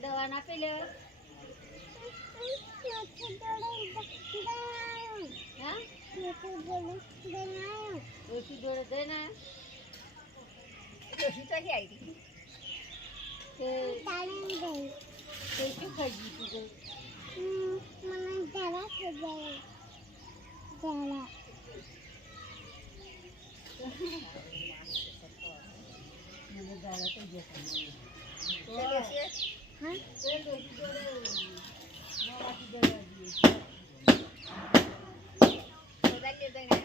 દવા નાપી લેવા ડોશી જોડે જઈને ડોશી તો આવી શું ખાઈ ગયું મને ઝાડા થઈ જાય ઝાડા મને ઝાડા થઈ ગયા હા ડોશી જોડે નવાથી જવા દઈએ